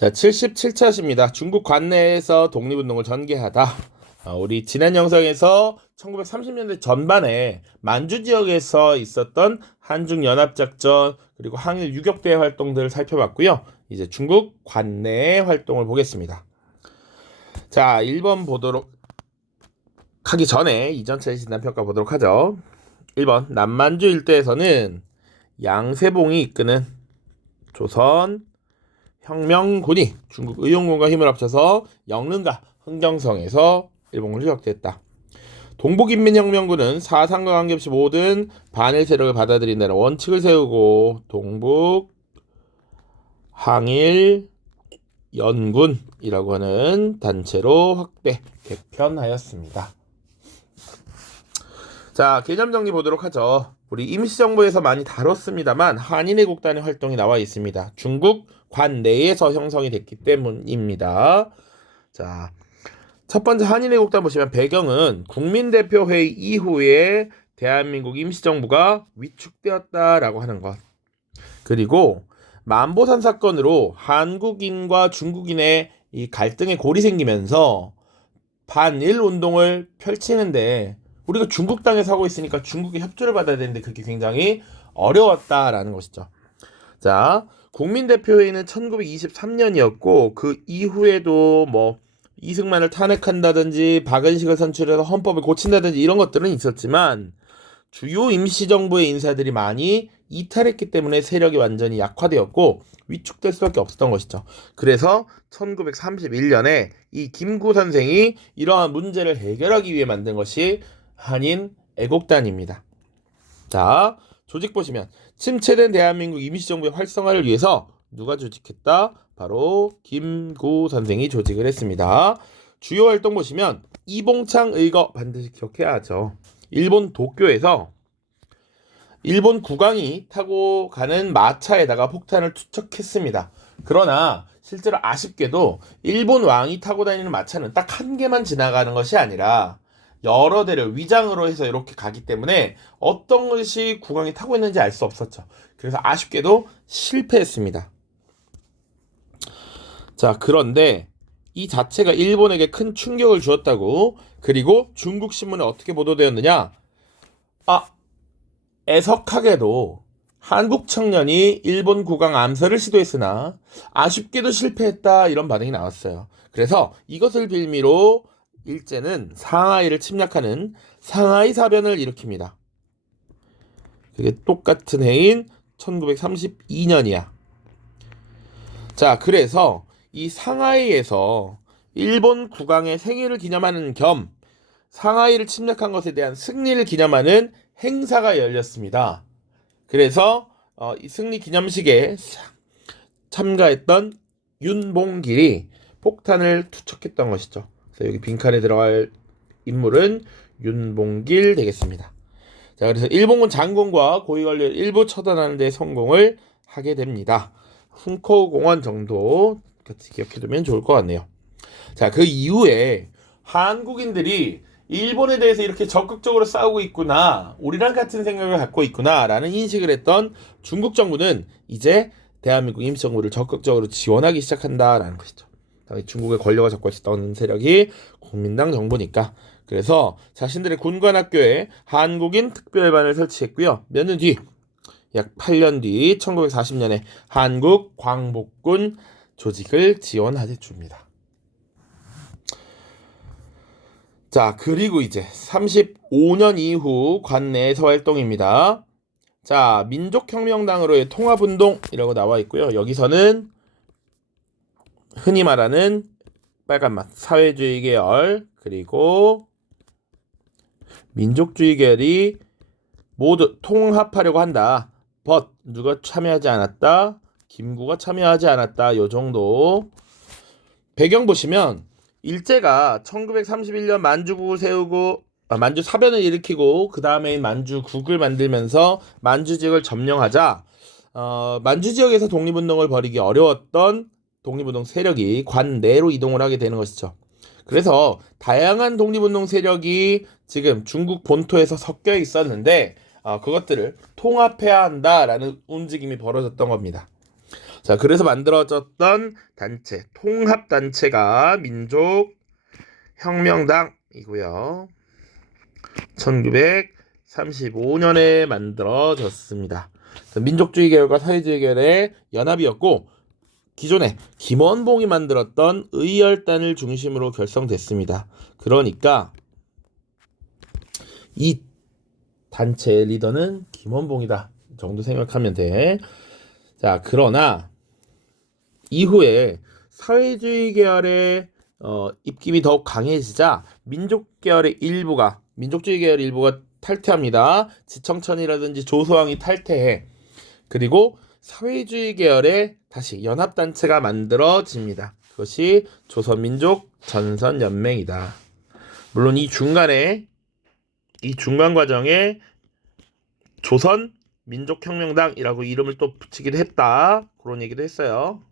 자, 77차시입니다. 중국 관내에서 독립운동을 전개하다. 우리 지난 영상에서 1930년대 전반에 만주 지역에서 있었던 한중연합작전 그리고 항일 유격대 활동들을 살펴봤고요. 이제 중국 관내의 활동을 보겠습니다. 자, 1번 보도록 하기 전에 이전차의 진단평가 보도록 하죠. 1번 남만주 일대에서는 양세봉이 이끄는 조선 혁명군이 중국 의용군과 힘을 합쳐서 영릉과 흥정성에서 일본군을 추격했다. 동북인민혁명군은 사상과 관계없이 모든 반일 세력을 받아들인다는 원칙을 세우고 동북 항일 연군이라고 하는 단체로 확대 개편하였습니다. 자, 개념 정리 보도록 하죠. 우리 임시정부에서 많이 다뤘습니다만 한인애국단의 활동이 나와 있습니다. 중국 관내에서 형성이 됐기 때문입니다. 자, 첫 번째 한인애국단 보시면 배경은 국민대표회의 이후에 대한민국 임시정부가 위축되었다라고 하는 것. 그리고 만보산 사건으로 한국인과 중국인의 이 갈등의 골이 생기면서 반일 운동을 펼치는데 우리가 중국 땅에서 하고 있으니까 중국의 협조를 받아야 되는데 그게 굉장히 어려웠다라는 것이죠. 자, 국민대표회의는 1923년이었고 그 이후에도 이승만을 탄핵한다든지 박은식을 선출해서 헌법을 고친다든지 이런 것들은 있었지만 주요 임시정부의 인사들이 많이 이탈했기 때문에 세력이 완전히 약화되었고 위축될 수밖에 없었던 것이죠. 그래서 1931년에 이 김구 선생이 이러한 문제를 해결하기 위해 만든 것이 한인 애국단입니다. 자, 조직 보시면 침체된 대한민국 임시정부의 활성화를 위해서 누가 조직했다? 바로 김구 선생이 조직을 했습니다. 주요 활동 보시면 이봉창 의거 반드시 기억해야 하죠. 일본 도쿄에서 일본 국왕이 타고 가는 마차에다가 폭탄을 투척했습니다. 그러나 실제로 아쉽게도 일본 왕이 타고 다니는 마차는 딱 한 개만 지나가는 것이 아니라 여러 대를 위장으로 해서 이렇게 가기 때문에 어떤 것이 국왕이 타고 있는지 알 수 없었죠. 그래서 아쉽게도 실패했습니다. 자, 그런데 이 자체가 일본에게 큰 충격을 주었다고. 그리고 중국 신문에 어떻게 보도되었느냐? 애석하게도 한국 청년이 일본 국왕 암살을 시도했으나 아쉽게도 실패했다 이런 반응이 나왔어요. 그래서 이것을 빌미로 일제는 상하이를 침략하는 상하이 사변을 일으킵니다. 그게 똑같은 해인 1932년이야. 자, 그래서 이 상하이에서 일본 국왕의 생일을 기념하는 겸 상하이를 침략한 것에 대한 승리를 기념하는 행사가 열렸습니다. 그래서 이 승리 기념식에 참가했던 윤봉길이 폭탄을 투척했던 것이죠. 그래서 여기 빈칸에 들어갈 인물은 윤봉길 되겠습니다. 자, 그래서 일본군 장군과 고위 관료를 일부 처단하는 데 성공을 하게 됩니다. 훈커공원 정도 같이 기억해두면 좋을 것 같네요. 자, 그 이후에 한국인들이 일본에 대해서 이렇게 적극적으로 싸우고 있구나, 우리랑 같은 생각을 갖고 있구나 라는 인식을 했던 중국 정부는 이제 대한민국 임시정부를 적극적으로 지원하기 시작한다라는 것이죠. 중국의 권력을 잡고 있었던 세력이 국민당 정부니까. 그래서 자신들의 군관학교에 한국인 특별반을 설치했고요. 몇 년 뒤, 약 8년 뒤 1940년에 한국 광복군 조직을 지원해 줍니다. 자, 그리고 이제 35년 이후 관내에서 활동입니다. 자, 민족혁명당으로의 통합운동이라고 나와 있고요. 여기서는 흔히 말하는 빨간맛 사회주의 계열 그리고 민족주의 계열이 모두 통합하려고 한다. 누가 참여하지 않았다. 김구가 참여하지 않았다. 요 정도. 배경 보시면 일제가 1931년 만주국을 세우고 만주 사변을 일으키고 그 다음에 만주국을 만들면서 만주 지역을 점령하자 만주 지역에서 독립운동을 벌이기 어려웠던 독립운동 세력이 관내로 이동을 하게 되는 것이죠. 그래서 다양한 독립운동 세력이 지금 중국 본토에서 섞여 있었는데 그것들을 통합해야 한다라는 움직임이 벌어졌던 겁니다. 자, 그래서 만들어졌던 단체, 통합단체가 민족혁명당이고요. 1935년에 만들어졌습니다. 민족주의 계열과 사회주의 계열의 연합이었고, 기존에 김원봉이 만들었던 의열단을 중심으로 결성됐습니다. 그러니까 이 단체의 리더는 김원봉이다 정도 생각하면 돼. 자, 그러나 이후에 사회주의 계열의 입김이 더욱 강해지자 민족주의 계열 일부가 탈퇴합니다. 지청천이라든지 조소왕이 탈퇴해. 그리고 사회주의 계열의 다시 연합단체가 만들어집니다. 그것이 조선민족전선연맹이다. 물론 이 중간 과정에 조선민족혁명당이라고 이름을 또 붙이기도 했다. 그런 얘기도 했어요.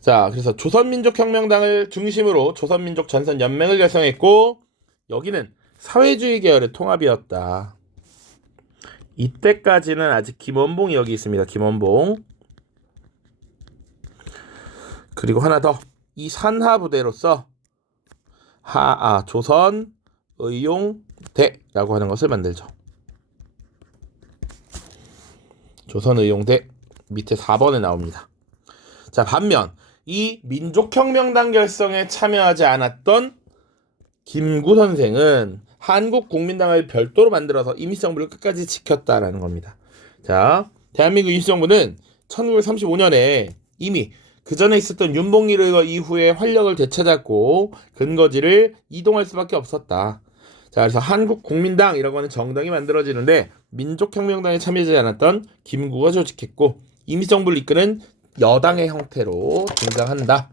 자, 그래서 조선민족혁명당을 중심으로 조선민족전선연맹을 결성했고, 여기는 사회주의 계열의 통합이었다. 이때까지는 아직 김원봉이 여기 있습니다. 김원봉. 그리고 하나 더. 이 산하 부대로서 조선의용대라고 하는 것을 만들죠. 조선의용대 밑에 4번에 나옵니다. 자, 반면 이 민족혁명당 결성에 참여하지 않았던 김구 선생은 한국국민당을 별도로 만들어서 임시정부를 끝까지 지켰다라는 겁니다. 자, 대한민국 임시정부는 1935년에 이미 그 전에 있었던 윤봉길 이후에 활력을 되찾았고 근거지를 이동할 수밖에 없었다. 자, 그래서 한국국민당이라고 하는 정당이 만들어지는데 민족혁명당에 참여하지 않았던 김구가 조직했고 임시정부를 이끄는 여당의 형태로 등장한다.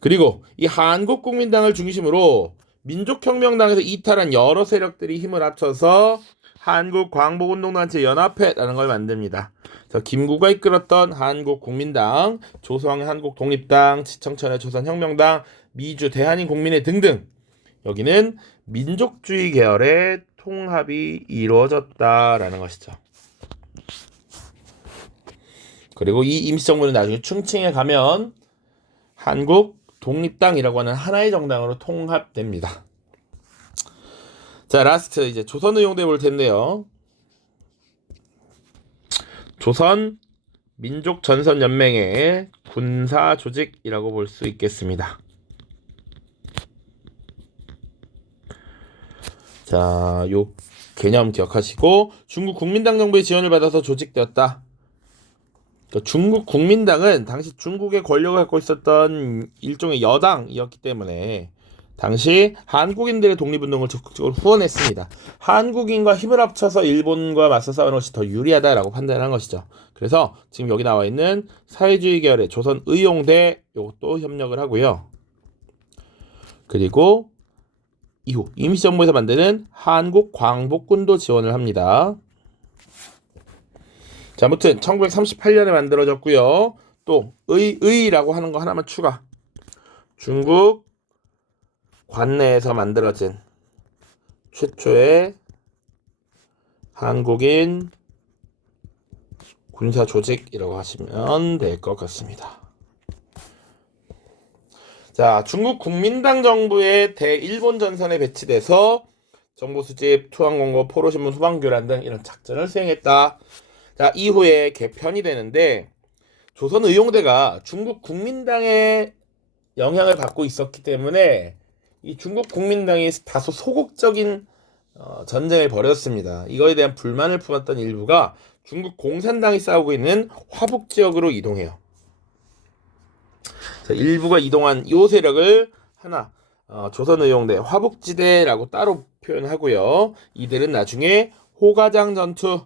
그리고 이 한국국민당을 중심으로 민족혁명당에서 이탈한 여러 세력들이 힘을 합쳐서 한국광복운동단체 연합회라는 걸 만듭니다. 그래서 김구가 이끌었던 한국국민당, 조소왕의 한국독립당, 지청천의 조선혁명당, 미주 대한인국민회 등등 여기는 민족주의 계열의 통합이 이루어졌다라는 것이죠. 그리고 이 임시정부는 나중에 충칭에 가면 한국독립당이라고 하는 하나의 정당으로 통합됩니다. 자, 라스트 이제 조선의용대 볼 텐데요. 조선민족전선연맹의 군사조직이라고 볼 수 있겠습니다. 자, 요 개념 기억하시고 중국 국민당 정부의 지원을 받아서 조직되었다. 그러니까 중국 국민당은 당시 중국의 권력을 갖고 있었던 일종의 여당이었기 때문에 당시 한국인들의 독립운동을 적극적으로 후원했습니다. 한국인과 힘을 합쳐서 일본과 맞서 싸우는 것이 더 유리하다라고 판단한 것이죠. 그래서 지금 여기 나와 있는 사회주의 계열의 조선의용대 이것도 협력을 하고요. 그리고 이후 임시정부에서 만드는 한국광복군도 지원을 합니다. 자, 아무튼 1938년에 만들어졌고요. 또 의라고 하는 거 하나만 추가. 중국 관내에서 만들어진 최초의 한국인 군사 조직이라고 하시면 될 것 같습니다. 자, 중국 국민당 정부의 대일본 전선에 배치돼서 정보 수집, 투항공고, 포로신문 후방교란 등 이런 작전을 수행했다. 자, 이후에 개편이 되는데 조선의용대가 중국 국민당의 영향을 받고 있었기 때문에 이 중국 국민당이 다소 소극적인 전쟁을 벌였습니다. 이거에 대한 불만을 품었던 일부가 중국 공산당이 싸우고 있는 화북 지역으로 이동해요. 자, 일부가 이동한 이 세력을 하나 조선의용대 화북지대라고 따로 표현하고요. 이들은 나중에 호가장 전투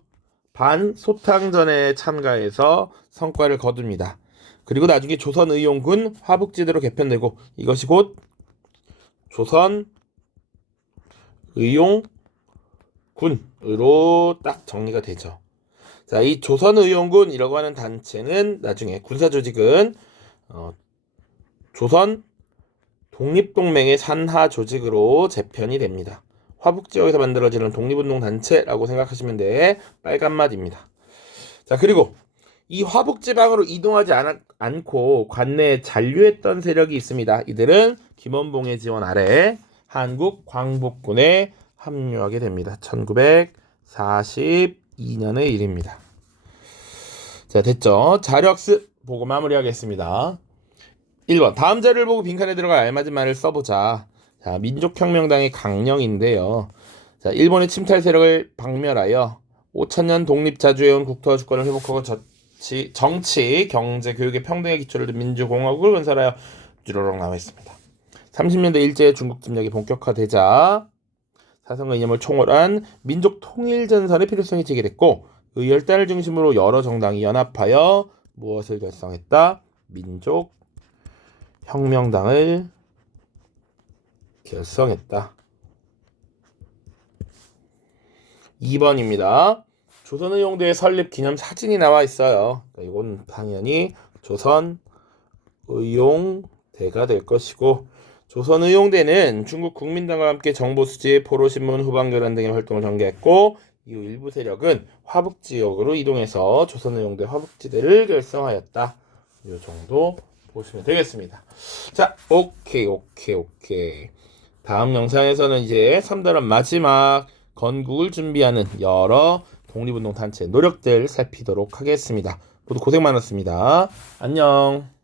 반소탕전에 참가해서 성과를 거둡니다. 그리고 나중에 조선의용군 화북지대로 개편되고 이것이 곧 조선의용군으로 딱 정리가 되죠. 자, 이 조선의용군이라고 하는 단체는 나중에 군사조직은 조선 독립동맹의 산하 조직으로 재편이 됩니다. 화북 지역에서 만들어지는 독립운동 단체라고 생각하시면 돼. 빨간 맛입니다. 자, 그리고 이 화북 지방으로 이동하지 않고 관내에 잔류했던 세력이 있습니다. 이들은 김원봉의 지원 아래 한국 광복군에 합류하게 됩니다. 1942년의 일입니다. 자, 됐죠? 자료학습 보고 마무리하겠습니다. 1번 다음 자료를 보고 빈칸에 들어가 알맞은 말을 써보자. 자, 민족혁명당의 강령인데요. 자, 일본의 침탈 세력을 박멸하여 5천년 독립자주해온 국토와 주권을 회복하고 정치, 경제, 교육의 평등의 기초를 둔 민주공화국을 건설하여 주로록 나와 있습니다. 30년대 일제의 중국 침략이 본격화되자 사상과 이념을 총괄한 민족 통일 전선의 필요성이 제기됐고 의열단을 중심으로 여러 정당이 연합하여 무엇을 결성했다? 민족 혁명당을 결성했다. 2번입니다. 조선의용대의 설립 기념 사진이 나와 있어요. 이건 당연히 조선의용대가 될 것이고, 조선의용대는 중국 국민당과 함께 정보수집, 포로신문, 후방교단 등의 활동을 전개했고, 이후 일부 세력은 화북지역으로 이동해서 조선의용대 화북지대를 결성하였다. 이 정도 보시면 되겠습니다. 자, 오케이. 다음 영상에서는 이제 3단원 마지막 건국을 준비하는 여러 독립운동 단체 노력들 살피도록 하겠습니다. 모두 고생 많았습니다. 안녕.